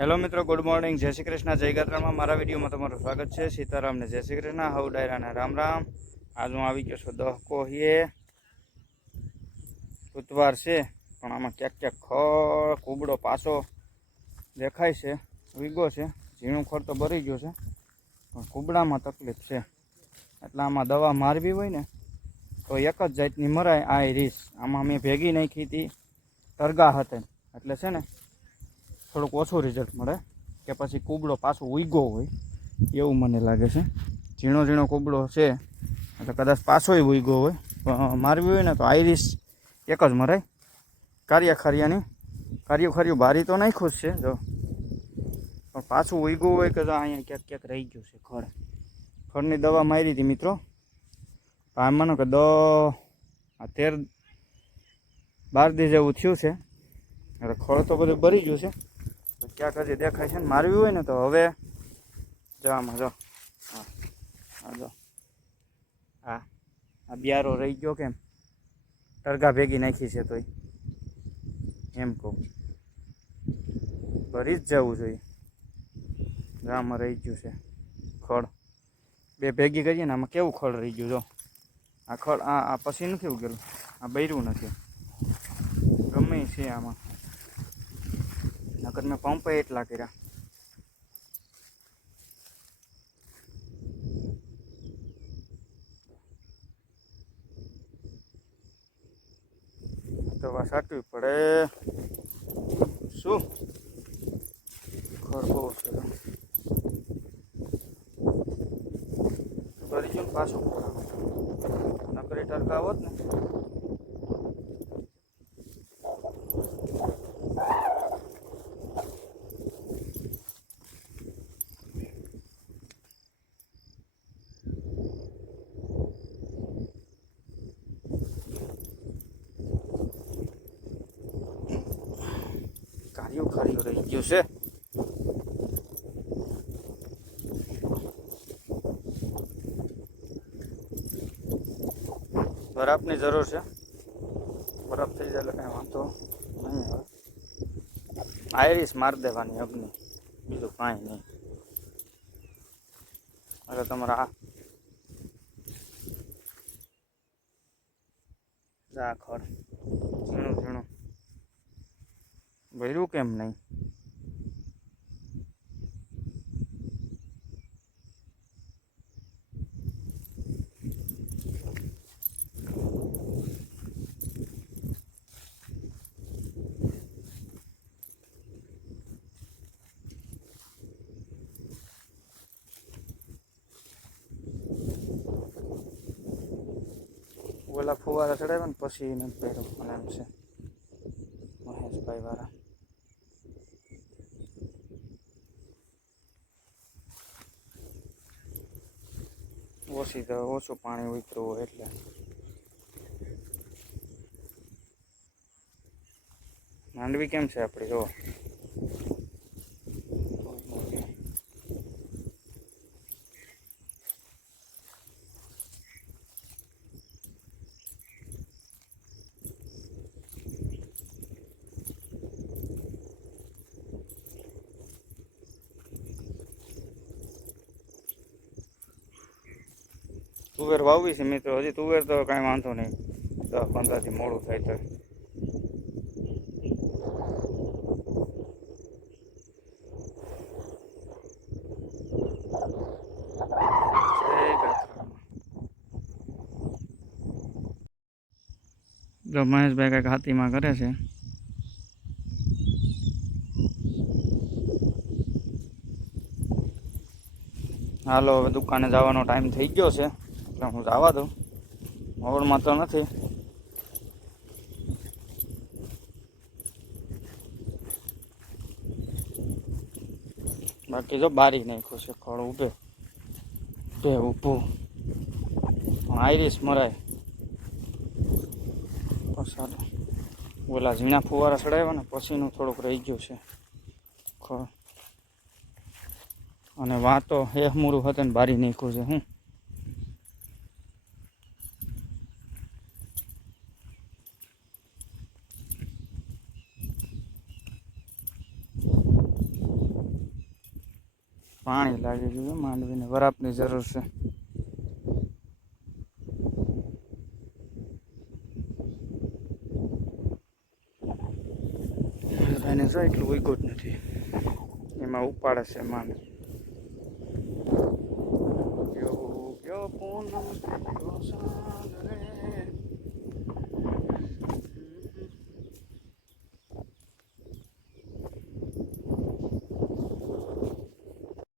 Hello મિત્રો good morning જય શ્રી કૃષ્ણ. જય ગાત્રામાં મારા વિડીયોમાં તમારું સ્વાગત છે. સીતારામને જય શ્રી કૃષ્ણ. હવ ડાયરાને રામ રામ. આજ હું આવી ગયો છું દહ કોહીએ બુધવાર છે, પણ આમાં ક્યાંક ક્યાંક ખડ કુબડો પાસો દેખાય છે. વીગો છે. ઝીણું ખોર તો ભરી ગયો છે, પણ કુબડામાં તકલીફ છે. એટલે આમાં દવા મારવી હોય ને, તો એક જ જાતની મરાય આ રીસ આમાં મેં ભેગી નાખી હતી, તરગા હતા એટલે છે ને થોડુંક ઓછું રિઝલ્ટ મળે. કે પછી કૂબડો પાછો ઉઈગો હોય, એવું મને લાગે છે. ઝીણો ઝીણો કૂબડો છે, એટલે કદાચ પાછોય ઉગ્યો હોય. પણ મારવી હોય ને તો આઈરિસ એક જ મરાય. કાર્યા ખારિયાની, કાર્યું ખારિયું ભારી તો નાખ્યું જ છે, જો. પણ પાછું ઉગ્યું હોય કે અહીંયા ક્યાંક ક્યાંક રહી ગયું છે ખડ. ખડની દવા મારી હતી મિત્રો. ભાઈ માનો કે દ તેર, બાર દી જેવું થયું છે. એટલે ખડ તો બધું ભરી ગયું છે. ક્યાંક હજી દેખાય છે ને મારવી હોય ને તો હવે જવામાં જો. હા હા જો. હા આ બિયારો રહી ગયો કેમ? ટરગા ભેગી નાખી છે તોય. એમ કહું. ભરી જ જવું જોઈએ. ગામમાં રહી ગયું છે ખડ. બે ભેગી કરીએ ને આમાં કેવું ખડ રહી ગયું જો. આ ખડ આ પછી નથી ઉગેલું. આ બૈરું નથી. ગમે છે આમાં. નકર મેં પંપ એટલા કર્યા. દવા સાટવી પડે. શું? ખર બહુ છે. કરી ગયું ને પાછું નકરી ટરકાવત ને. કાર્યું કાર્યું રહી ગયું છે બરફની જરૂર છે બરફ થઈ જાય એટલે કાંઈ વાંધો નહીં આવે આયરીસ માર દેવાની અગ્નિ બીજું કાંઈ નહીં એટલે તમારે આ રાખડ ઝીણું ઝીણું ભર્યું કેમ નહીં? ઓલા ફુવારા ચડાવ્યા ને પછી એને પહેરો મને એમ છે. મહેશભાઈ વાળા ઓછી ઓછું પાણી ઉતરવું હોય એટલે. માંડવી કેમ છે આપણી જો. તુવેર વાવવી છે મિત્રો. હજી તુવેર તો કાંઈ વાંધો નહીં. દસ પંદરથી મોડું થાય તો. જો મહેશભાઈ કંઈક હાથીમાં કરે છે. હાલો, હવે દુકાને જવાનો ટાઈમ થઈ ગયો છે. એટલે હું જવા દઉં. મોડમાં તો નથી. બાકી જો બારી નાખ્યું છે, ખોળ ઉભે બે ઊભું. આઈરિસ મરાય. પસાર ઓલા ઝીણા ફુવારા ચડાવ્યા ને પછીનું થોડુંક રહી ગયું છે. અને વાતો હેહમુરું હતું ને બારી નાખ્યું છે, હું. પાણી લાગી ગયું માંડવીને વરાપની જરૂર છે એને જો એટલું ઉગો જ નથી એમાં ઉપાડે છે માંડ ગયો ગયો પૂનમ.